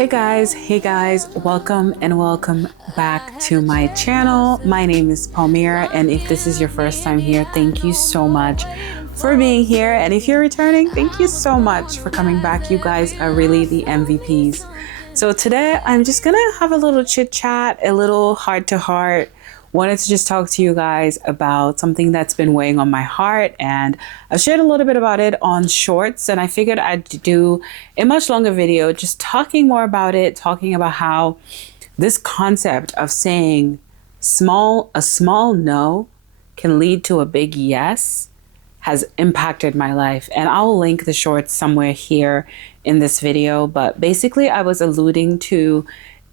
Hey guys, welcome and welcome back to my channel. My name is Palmyra, and if this is your first time here, thank you so much for being here. And if you're returning, thank you so much for coming back. You guys are really the MVPs. So today I'm just gonna have a little chit chat, a little heart to heart. Wanted to just talk to you guys about something that's been weighing on my heart, and I've shared a little bit about it on shorts, and I figured I'd do a much longer video just talking more about it, talking about how this concept of saying a small no can lead to a big yes has impacted my life. And I'll link the shorts somewhere here in this video, but basically I was alluding to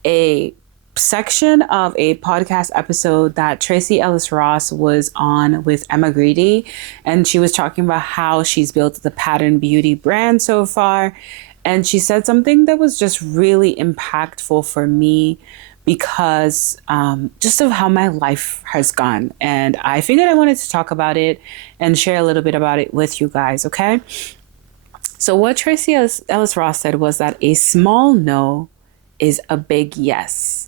a section of a podcast episode that Tracee Ellis was on with Grede, and she was talking about how she's built the Pattern Beauty brand so far. And she said something that was just really impactful for me because just of how my life has gone. And I figured I wanted to talk about it and share a little bit about it with you guys, okay? So what Tracee Ellis said was that a small no is a big yes.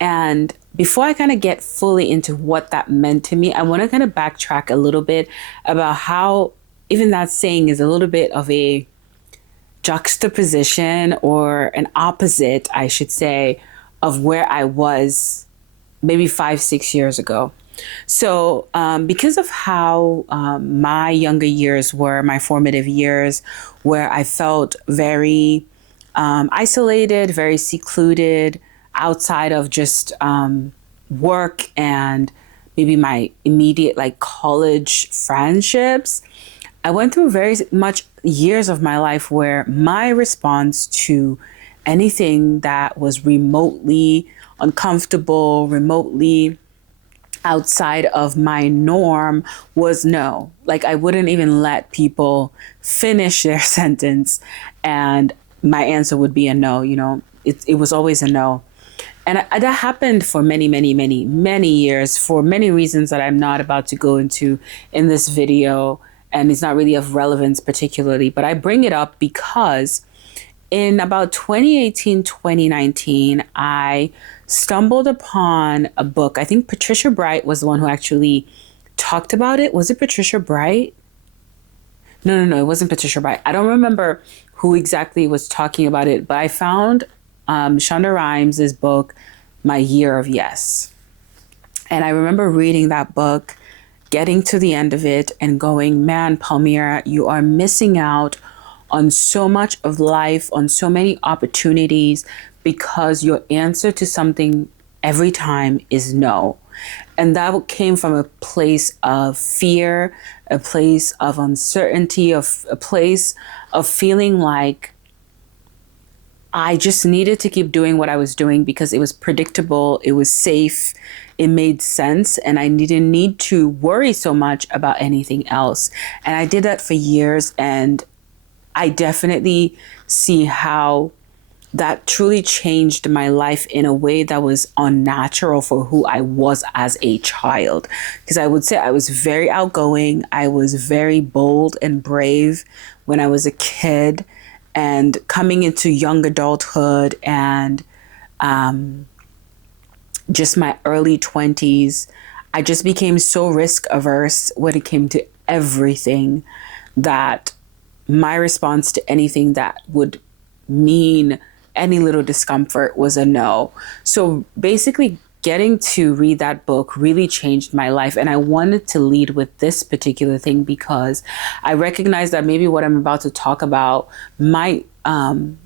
And before I kind of get fully into what that meant to me, I want to kind of backtrack a little bit about how even that saying is a little bit of a juxtaposition or an opposite, I should say, of where I was maybe 5-6 years ago. So because of how my younger years were, my formative years, where I felt very isolated, very secluded, outside of just work and maybe my immediate college friendships, I went through very much years of my life where my response to anything that was remotely uncomfortable, remotely outside of my norm was no. I wouldn't even let people finish their sentence and my answer would be a no. It was always a no. And that happened for many, many, many, many years for many reasons that I'm not about to go into in this video. And it's not really of relevance particularly, but I bring it up because in about 2018, 2019, I stumbled upon a book. I think Patricia Bright was the one who actually talked about it. Was it Patricia Bright? No, it wasn't Patricia Bright. I don't remember who exactly was talking about it, but I found Shonda Rhimes' book, My Year of Yes. And I remember reading that book, getting to the end of it and going, man, Palmyra, you are missing out on so much of life, on so many opportunities because your answer to something every time is no. And that came from a place of fear, a place of uncertainty, of a place of feeling like I just needed to keep doing what I was doing because it was predictable, it was safe, it made sense, and I didn't need to worry so much about anything else. And I did that for years, and I definitely see how that truly changed my life in a way that was unnatural for who I was as a child. Because I would say I was very outgoing, I was very bold and brave when I was a kid. And coming into young adulthood and just my early 20s, I just became so risk averse when it came to everything that my response to anything that would mean any little discomfort was a no. So basically, getting to read that book really changed my life. And I wanted to lead with this particular thing because I recognize that maybe what I'm about to talk about might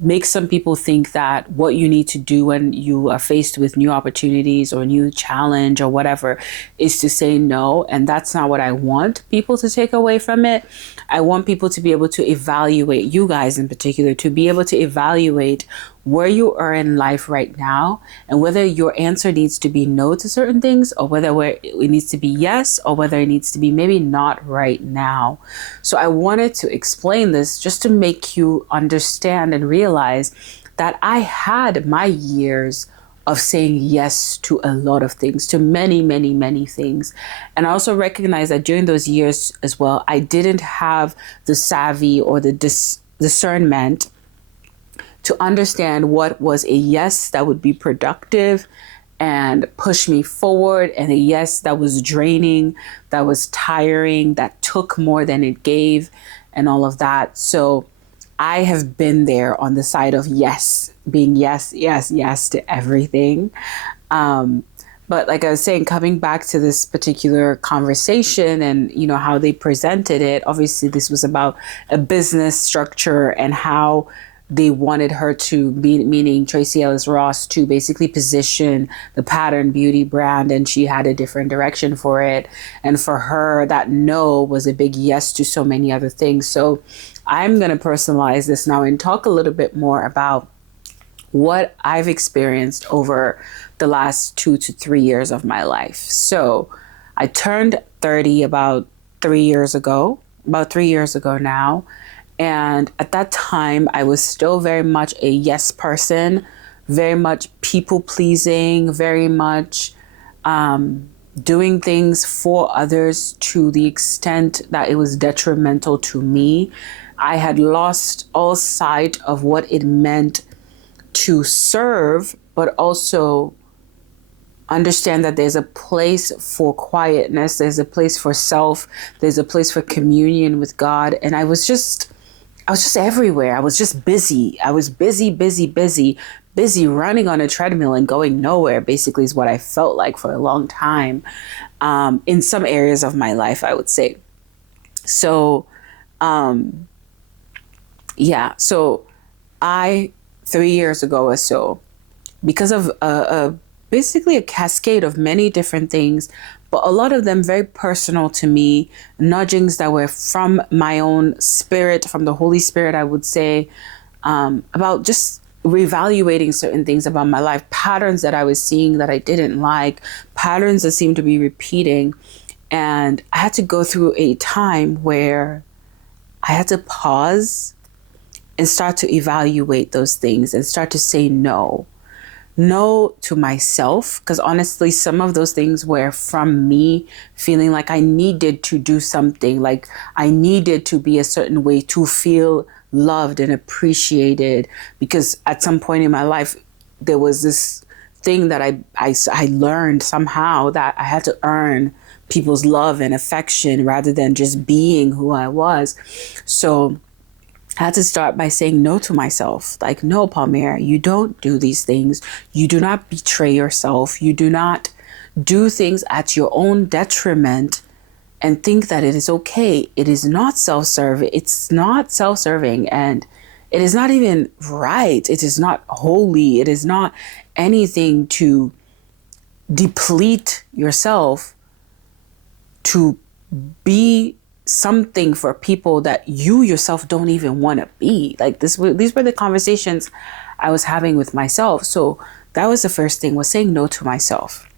make some people think that what you need to do when you are faced with new opportunities or new challenge or whatever is to say no. And that's not what I want people to take away from it. I want people to be able to evaluate, you guys in particular, to be able to evaluate where you are in life right now and whether your answer needs to be no to certain things or whether it needs to be yes or whether it needs to be maybe not right now. So I wanted to explain this just to make you understand and realize that I had my years of saying yes to a lot of things, to many, many, many things. And I also recognize that during those years as well, I didn't have the savvy or the discernment to understand what was a yes that would be productive and push me forward, and a yes that was draining, that was tiring, that took more than it gave, and all of that. So I have been there on the side of yes, being yes, yes, yes to everything. But like I was saying, coming back to this particular conversation and, how they presented it, obviously this was about a business structure and how they wanted her to be, meaning Tracee Ellis Ross, to basically position the pattern beauty brand, and she had a different direction for it. And for her, that no was a big yes to so many other things. So I'm going to personalize this now and talk a little bit more about what I've experienced over the last 2 to 3 years of my life. So I turned 30 about 3 years ago now. And at that time, I was still very much a yes person, very much people pleasing, very much doing things for others to the extent that it was detrimental to me. I had lost all sight of what it meant to serve, but also understand that there's a place for quietness, there's a place for self, there's a place for communion with God. And I was just everywhere. I was just busy. I was busy running on a treadmill and going nowhere, basically, is what I felt like for a long time, in some areas of my life, I would say. So, so 3 years ago or so, because of basically a cascade of many different things, but a lot of them very personal to me, nudgings that were from my own spirit, from the Holy Spirit, I would say, about just reevaluating certain things about my life, patterns that I was seeing that I didn't like, patterns that seemed to be repeating. And I had to go through a time where I had to pause and start to evaluate those things and start to say no to myself. Because honestly, some of those things were from me feeling like I needed to do something, like I needed to be a certain way to feel loved and appreciated. Because at some point in my life, there was this thing that I learned somehow that I had to earn people's love and affection rather than just being who I was. So I had to start by saying no to myself. Like, no, Palmyra, you don't do these things. You do not betray yourself. You do not do things at your own detriment and think that it is okay. It is not self-serving. It's not self-serving, and it is not even right. It is not holy. It is not anything to deplete yourself to be something for people that you yourself don't even want to be. Like these were the conversations I was having with myself. So that was the first thing, was saying no to myself.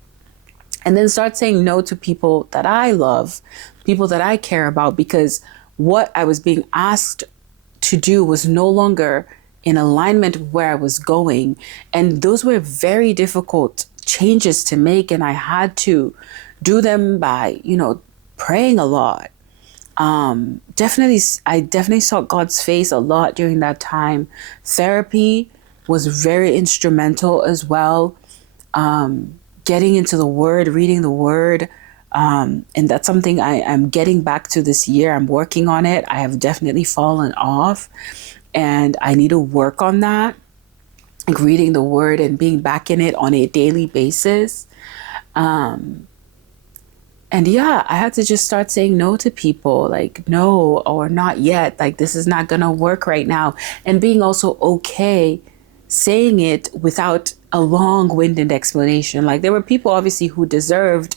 And then start saying no to people that I love, people that I care about, because what I was being asked to do was no longer in alignment with where I was going. And those were very difficult changes to make. And I had to do them by, praying a lot. I definitely saw God's face a lot during that time. Therapy was very instrumental as well. Getting into the Word, reading the Word. And that's something I'm getting back to this year. I'm working on it. I have definitely fallen off, and I need to work on that. Like reading the Word and being back in it on a daily basis. And yeah, I had to just start saying no to people, like no, or not yet, like this is not going to work right now. And being also okay saying it without a long-winded explanation. Like there were people obviously who deserved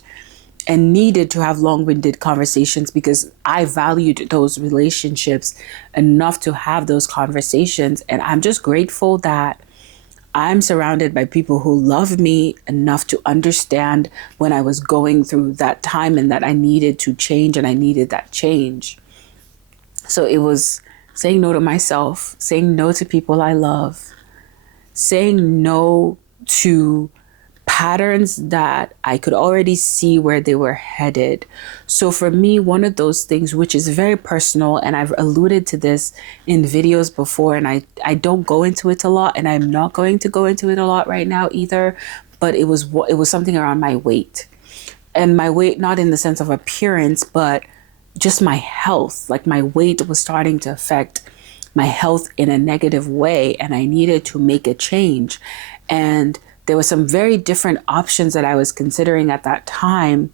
and needed to have long-winded conversations because I valued those relationships enough to have those conversations. And I'm just grateful that I'm surrounded by people who love me enough to understand when I was going through that time and that I needed to change, and I needed that change. So it was saying no to myself, saying no to people I love, saying no to patterns that I could already see where they were headed. So for me, one of those things, which is very personal, and I've alluded to this in videos before, and I don't go into it a lot, and I'm not going to go into it a lot right now either, but it was something around my weight. And my weight, not in the sense of appearance, but just my health. Like my weight was starting to affect my health in a negative way, and I needed to make a change. And there were some very different options that I was considering at that time,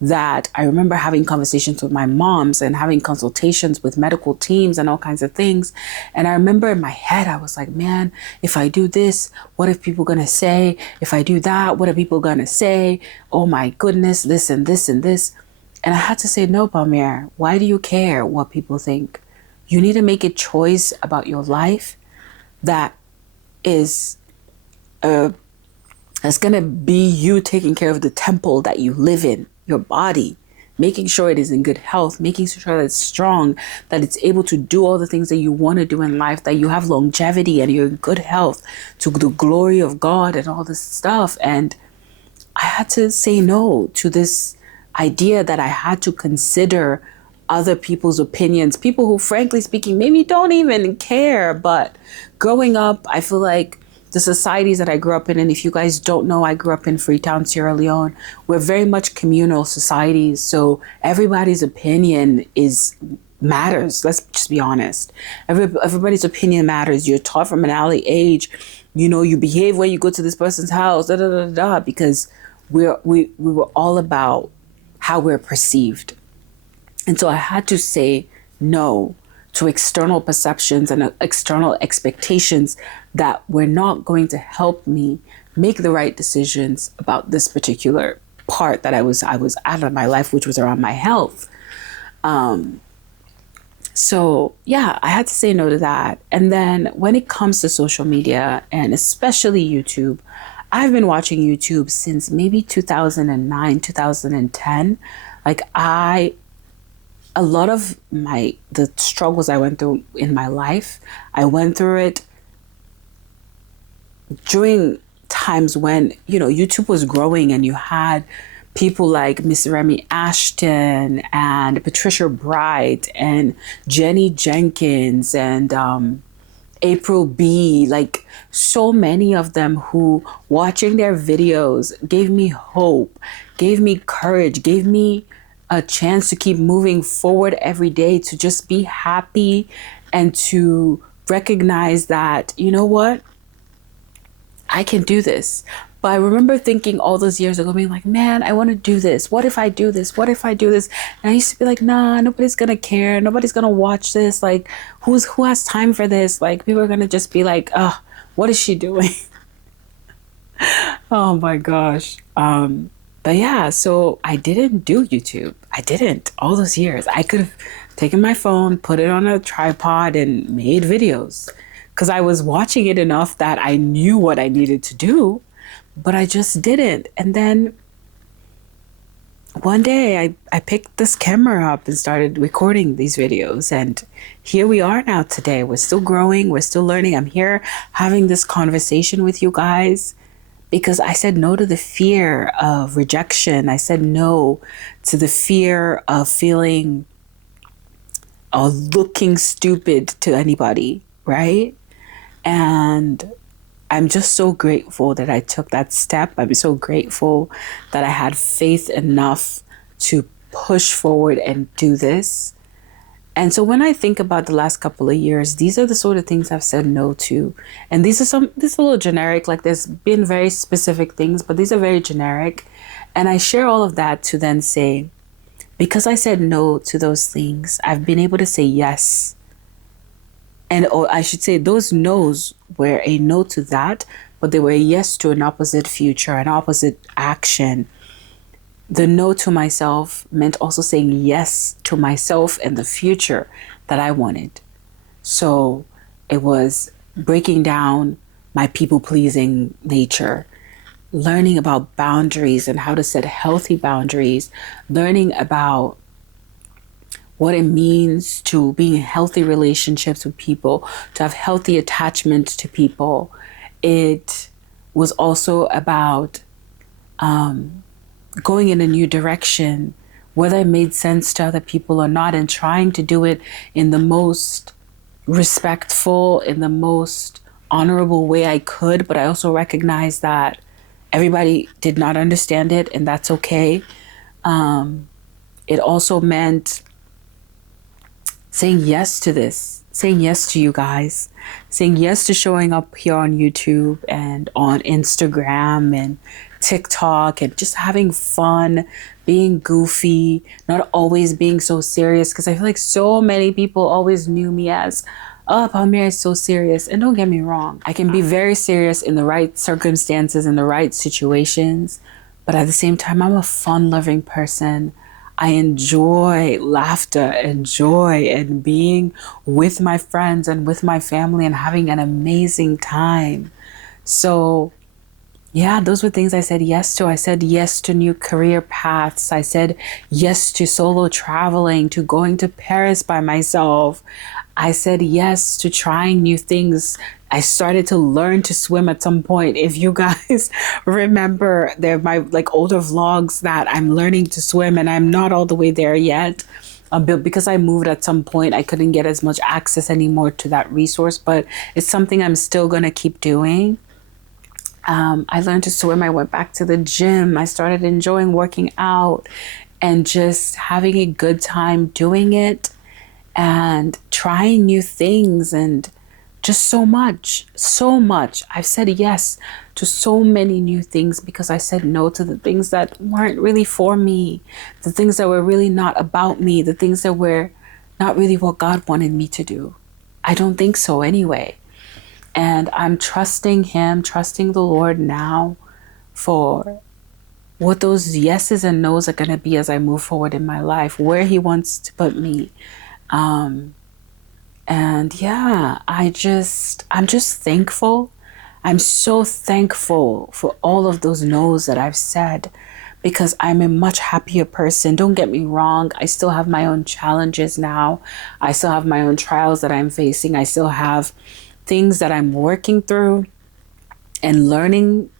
that I remember having conversations with my moms and having consultations with medical teams and all kinds of things. And I remember in my head, I was like, man, if I do this, what are people going to say? If I do that, what are people going to say? Oh my goodness, this and this and this. And I had to say, no, Palmir, why do you care what people think? You need to make a choice about your life that is that's going to be you taking care of the temple that you live in, your body, making sure it is in good health, making sure that it's strong, that it's able to do all the things that you want to do in life, that you have longevity and you're in good health to the glory of God and all this stuff. And I had to say no to this idea that I had to consider other people's opinions, people who, frankly speaking, maybe don't even care. But growing up, I feel like the societies that I grew up in, and if you guys don't know, I grew up in Freetown, Sierra Leone. We're very much communal societies. So everybody's opinion matters. Let's just be honest. Everybody's opinion matters. You're taught from an early age, you behave when you go to this person's house, because we were all about how we're perceived. And so I had to say no to external perceptions and external expectations that were not going to help me make the right decisions about this particular part that I was out of my life, which was around my health. So yeah, I had to say no to that. And then when it comes to social media, and especially YouTube, I've been watching YouTube since maybe 2009, 2010. Like a lot of the struggles I went through in my life, I went through it during times when, YouTube was growing, and you had people like Miss Remy Ashton and Patricia Bright and Jenny Jenkins and April B, like so many of them who, watching their videos, gave me hope, gave me courage, gave me a chance to keep moving forward every day, to just be happy and to recognize that, you know what, I can do this. But I remember thinking all those years ago, being like, man, I want to do this. What if I do this? What if I do this? And I used to be like, nah, nobody's going to care. Nobody's going to watch this. Like, who has time for this? Like, people are going to just be like, oh, what is she doing? Oh my gosh. But yeah, so I didn't do YouTube. I didn't all those years. I could have taken my phone, put it on a tripod, and made videos, because I was watching it enough that I knew what I needed to do, but I just didn't. And then one day I picked this camera up and started recording these videos. And here we are now today. We're still growing. We're still learning. I'm here having this conversation with you guys because I said no to the fear of rejection. I said no to the fear of feeling or looking stupid to anybody, right? And I'm just so grateful that I took that step. I'm so grateful that I had faith enough to push forward and do this. And so when I think about the last couple of years, these are the sort of things I've said no to. And this is a little generic, like there's been very specific things, but these are very generic. And I share all of that to then say, because I said no to those things, I've been able to say yes. And or I should say those no's were a no to that, but they were a yes to an opposite future, an opposite action. The no to myself meant also saying yes to myself and the future that I wanted. So it was breaking down my people-pleasing nature, learning about boundaries and how to set healthy boundaries, learning about what it means to be in healthy relationships with people, to have healthy attachment to people. It was also about going in a new direction, whether it made sense to other people or not, and trying to do it in the most respectful, in the most honorable way I could. But I also recognize that everybody did not understand it, and that's okay. It also meant saying yes to this, saying yes to you guys, saying yes to showing up here on YouTube and on Instagram and TikTok and just having fun, being goofy, not always being so serious. Because I feel like so many people always knew me as, oh, Palmyra is so serious. And don't get me wrong, I can be very serious in the right circumstances, in the right situations. But at the same time, I'm a fun-loving person. I enjoy laughter and joy and being with my friends and with my family and having an amazing time. So yeah, those were things I said yes to. I said yes to new career paths. I said yes to solo traveling, to going to Paris by myself. I said yes to trying new things. I started to learn to swim at some point. If you guys remember, they're my like older vlogs that I'm learning to swim, and I'm not all the way there yet. But because I moved at some point, I couldn't get as much access anymore to that resource, but it's something I'm still going to keep doing. I learned to swim. I went back to the gym. I started enjoying working out and just having a good time doing it and trying new things, and just so much, so much. I've said yes to so many new things because I said no to the things that weren't really for me, the things that were really not about me, the things that were not really what God wanted me to do. I don't think so anyway. And I'm trusting Him, trusting the Lord now for what those yeses and nos are going to be as I move forward in my life, where He wants to put me. And yeah, I'm just thankful. I'm so thankful for all of those no's that I've said, because I'm a much happier person. Don't get me wrong. I still have my own challenges now. I still have my own trials that I'm facing. I still have things that I'm working through and learning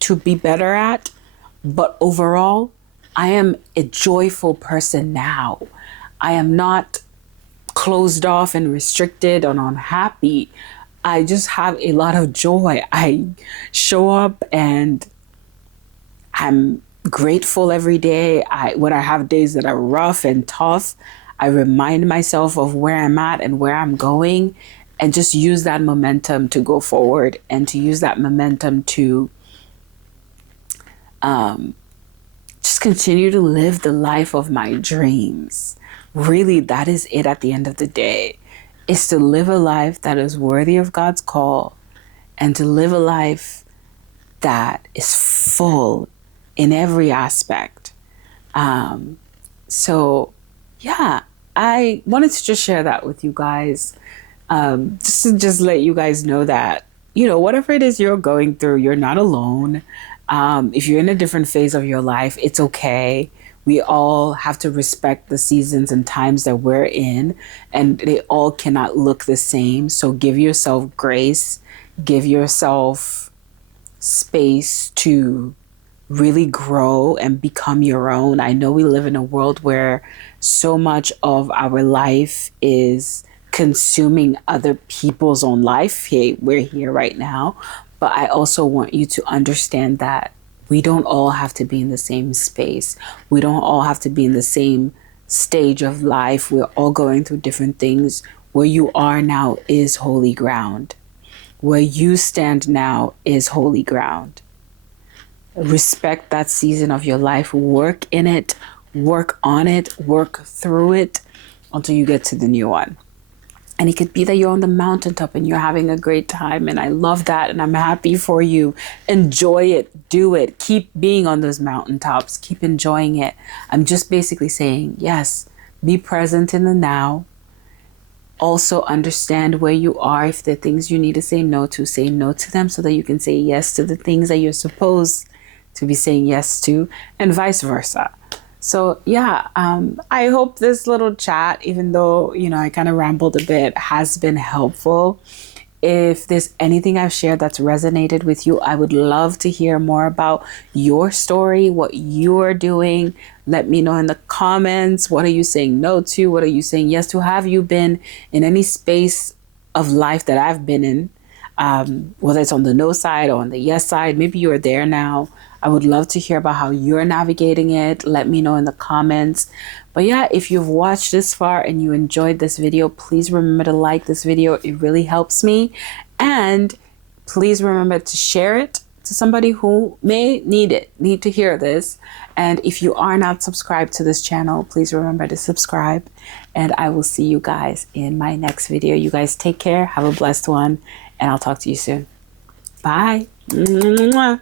to be better at. But overall, I am a joyful person now. I am not closed off and restricted and unhappy. I just have a lot of joy. I show up and I'm grateful every day. When I have days that are rough and tough, I remind myself of where I'm at and where I'm going, and just use that momentum to go forward, and to use that momentum to just continue to live the life of my dreams. Really, that is it at the end of the day, is to live a life that is worthy of God's call, and to live a life that is full in every aspect. So yeah, I wanted to just share that with you guys. Just to just let you guys know that, whatever it is you're going through, you're not alone. If you're in a different phase of your life, it's okay. We all have to respect the seasons and times that we're in, and they all cannot look the same. So give yourself grace, give yourself space to really grow and become your own. I know we live in a world where so much of our life is consuming other people's own life. Hey, we're here right now. But I also want you to understand that we don't all have to be in the same space. We don't all have to be in the same stage of life. We're all going through different things. Where you are now is holy ground. Where you stand now is holy ground. Respect that season of your life. Work in it. Work on it. Work through it until you get to the new one. And it could be that you're on the mountaintop and you're having a great time. And I love that. And I'm happy for you. Enjoy it. Do it. Keep being on those mountaintops. Keep enjoying it. I'm just basically saying, yes, be present in the now. Also understand where you are. If there are things you need to say no to them so that you can say yes to the things that you're supposed to be saying yes to, and vice versa. So yeah, I hope this little chat, even though, I kind of rambled a bit, has been helpful. If there's anything I've shared that's resonated with you, I would love to hear more about your story, what you're doing. Let me know in the comments. What are you saying no to? What are you saying yes to? Have you been in any space of life that I've been in? Whether it's on the no side or on the yes side, maybe you're there now. I would love to hear about how you're navigating it. Let me know in the comments. But yeah, if you've watched this far and you enjoyed this video, please remember to like this video. It really helps me. And please remember to share it to somebody who may need to hear this. And if you are not subscribed to this channel, please remember to subscribe. And I will see you guys in my next video. You guys take care. Have a blessed one. And I'll talk to you soon. Bye. Mwah.